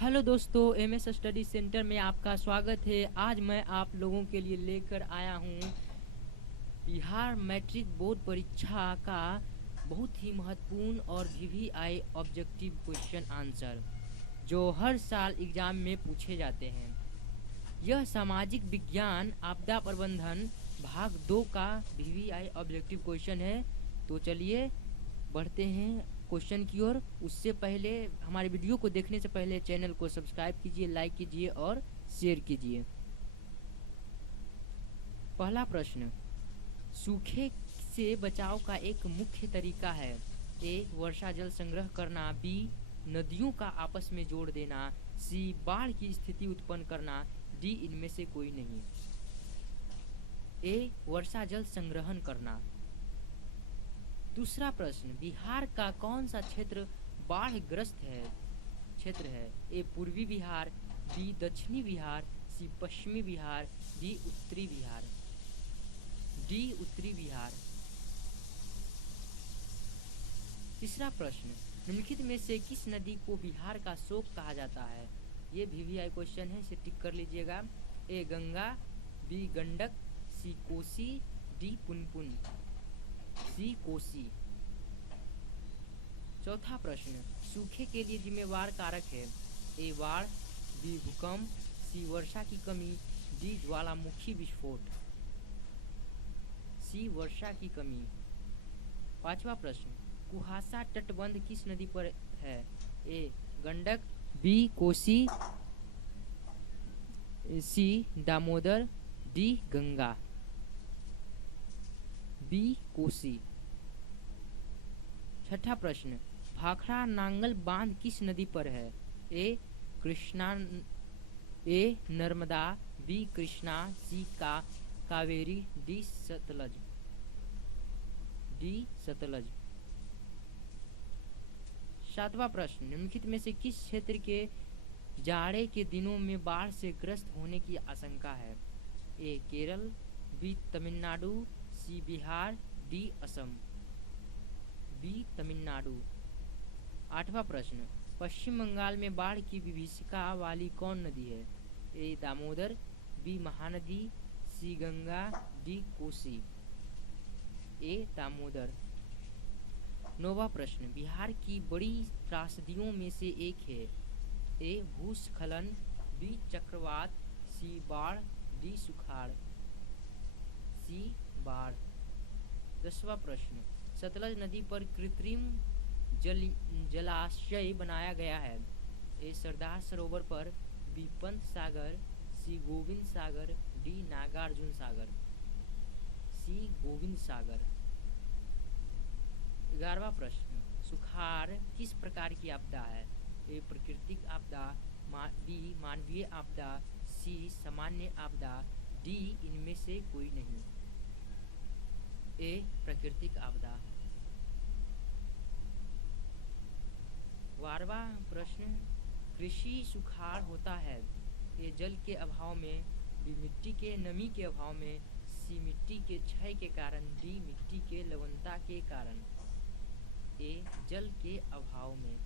Hello दोस्तों, MS study centre में आपका स्वागत है। आज मैं आप लोगों के लिए लेकर आया हूँ बिहार मैट्रिक बोर्ड परीक्षा का बहुत ही महत्वपूर्ण और वीवीआई ऑब्जेक्टिव क्वेश्चन आंसर जो हर साल एग्जाम में पूछे जाते हैं। यह सामाजिक विज्ञान आपदा प्रबंधन भाग 2 का वीवीआई ऑब्जेक्टिव क्वेश्चन है। तो चलिए बढ़ते हैं क्वेश्चन की ओर। उससे पहले हमारे वीडियो को देखने से पहले चैनल को सब्सक्राइब कीजिए, लाइक कीजिए और शेयर कीजिए। पहला प्रश्न, सूखे से बचाव का एक मुख्य तरीका है। ए, वर्षा जल संग्रह करना। बी, नदियों का आपस में जोड़ देना। सी, बाढ़ की स्थिति उत्पन्न करना। डी, इनमें से कोई नहीं। ए, वर्षा जल संग्रहण करना। दूसरा प्रश्न, बिहार का कौन सा क्षेत्र बाढ़ ग्रस्त है क्षेत्र है। ए, पूर्वी बिहार। बी, दक्षिणी बिहार। सी, पश्चिमी बिहार। डी, उत्तरी बिहार। डी, उत्तरी बिहार। तीसरा प्रश्न, निम्नलिखित में से किस नदी को बिहार का शोक कहा जाता है। ये वीवीआई क्वेश्चन है, इसे टिक कर लीजिएगा। ए, गंगा। बी, गंडक। सी, कोसी। डी, पुनपुन। सी, कोसी। चौथा प्रश्न, सूखे के लिए जिम्मेवार कारक है। ए, बाढ़। बी, भूकंप। सी, वर्षा की कमी। डी, ज्वालामुखी विस्फोट। सी, वर्षा की कमी। पांचवा प्रश्न, कुहासा तटबंध किस नदी पर है। ए, गंडक। बी, कोसी। सी, दामोदर। डी, गंगा। बी, कोसी। छठा प्रश्न, भाखड़ा नांगल बांध किस नदी पर है। ए, कृष्णा। ए, नर्मदा। बी, कृष्णा। सी, कावेरी। डी, सतलज। डी, सतलज। सातवां प्रश्न, निम्नलिखित में से किस क्षेत्र के जाड़े के दिनों में बाढ़ से ग्रस्त होने की आशंका है। ए, केरल। बी, तमिलनाडु। सी, बिहार। डी, असम। बी, तमिलनाडु। आठवां प्रश्न, पश्चिम बंगाल में बाढ़ की विभीषिका वाली कौन नदी है। ए, दामोदर। बी, महानदी। सी, गंगा। डी, कोसी। ए, दामोदर। नौवां प्रश्न, बिहार की बड़ी त्रासदियों में से एक है। ए, भूस्खलन। बी, चक्रवात। सी, बाढ़। डी, सुखाड़। सी, बाढ़। 10वां प्रश्न, सतलज नदी पर कृत्रिम जलाशय बनाया गया है। ए, सरदार सरोवर पर। बी, पंत सागर। सी, गोविंद सागर। डी, नागार्जुन सागर। सी, गोविंद सागर। 11वां प्रश्न, सुखाड़ किस प्रकार की आपदा है। ए, प्राकृतिक आपदा। बी, मानवीय आपदा। सी, सामान्य आपदा। डी, इनमें से कोई नहीं। ए, प्राकृतिक आपदा। 12वां प्रश्न, कृषि सुखाड़ होता है। ए, जल के अभाव में। बी, मिट्टी के नमी के अभाव में। सी, मिट्टी के क्षय के कारण। डी, मिट्टी के लवणता के कारण। ए, जल के अभाव में।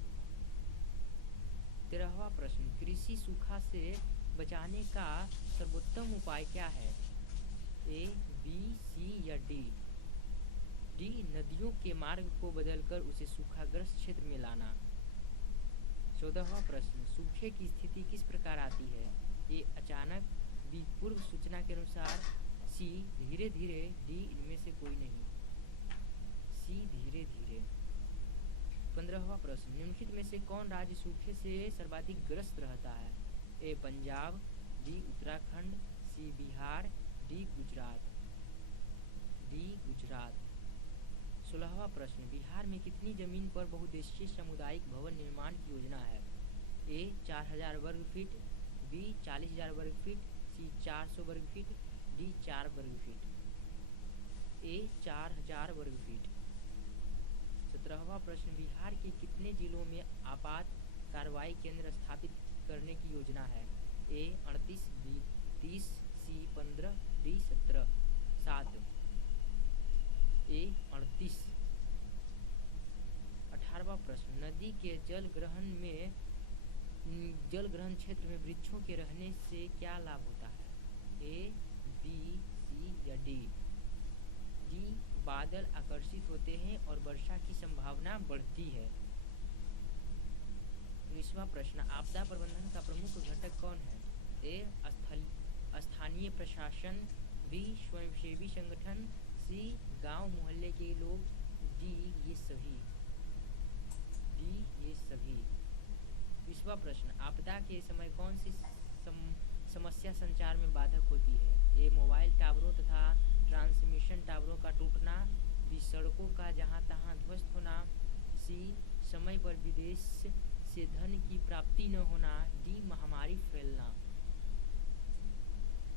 13वां प्रश्न, कृषि सूखा से बचाने का सर्वोत्तम उपाय क्या है। ए, बी, सी या डी। डी, नदियों के मार्ग को बदलकर उसे सूखाग्रस्त क्षेत्र में लाना। 14वां प्रश्न, सूखे की स्थिति किस प्रकार आती है। ए, अचानक। बी, पूर्व सूचना के अनुसार। सी, धीरे धीरे। डी, इनमें से कोई नहीं। सी, धीरे धीरे। 15वां प्रश्न, निम्नलिखित में से कौन राज्य सूखे से सर्वाधिक ग्रस्त रहता है। ए, पंजाब। बी, उत्तराखंड। सी, बिहार। डी, गुजरात। डी, गुजरात। 16वां प्रश्न, बिहार में कितनी जमीन पर बहुउद्देशीय सामुदायिक भवन निर्माण की योजना है। ए, 4000 वर्ग फीट। बी, 40,000 वर्ग फीट। सी, 400 वर्ग फीट। डी, 4 वर्ग फीट। ए, 4000 वर्ग फीट। 17वां प्रश्न, बिहार के कितने जिलों में आपात कार्रवाई केंद्र स्थापित करने की योजना है। ए, 38। बी, 30। सी, 15। डी, 17। 7। ए, 38। 18वां प्रश्न, नदी के जल ग्रहण में जल ग्रहण क्षेत्र में वृक्षों के रहने से क्या लाभ होता है? ए, बी, सी या डी? डी, बादल आकर्षित होते हैं और वर्षा की संभावना बढ़ती है। 19वां प्रश्न, आपदा प्रबंधन का प्रमुख घटक कौन है? ए, स्थानीय प्रशासन, बी, स्वयंसेवी संगठन, सी, गांव मोहल्ले के लोग, डी, ये सभी। डी, ये सभी। 20वां प्रश्न, आपदा के समय कौन सी समस्या संचार में बाधक होती है? ए, मोबाइल टावरों तथा ट्रांसमिशन टावरों का टूटना, बी, सड़कों का जहां तहां ध्वस्त होना, सी, समय पर विदेश से धन की प्राप्ति न होना, डी, महामारी फैलना।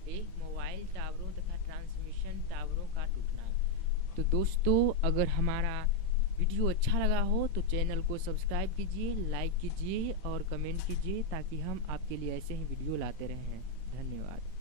ए, मोबाइल टावरों तथा ट्रांसमिशन टावरों का टूटना। तो दोस्तों, अगर हमारा वीडियो अच्छा लगा हो तो चैनल को सब्सक्राइब कीजिए, लाइक कीजिए और कमेंट कीजिए ताकि हम आपके लिए ऐसे ही वीडियो लाते रहें। धन्यवाद।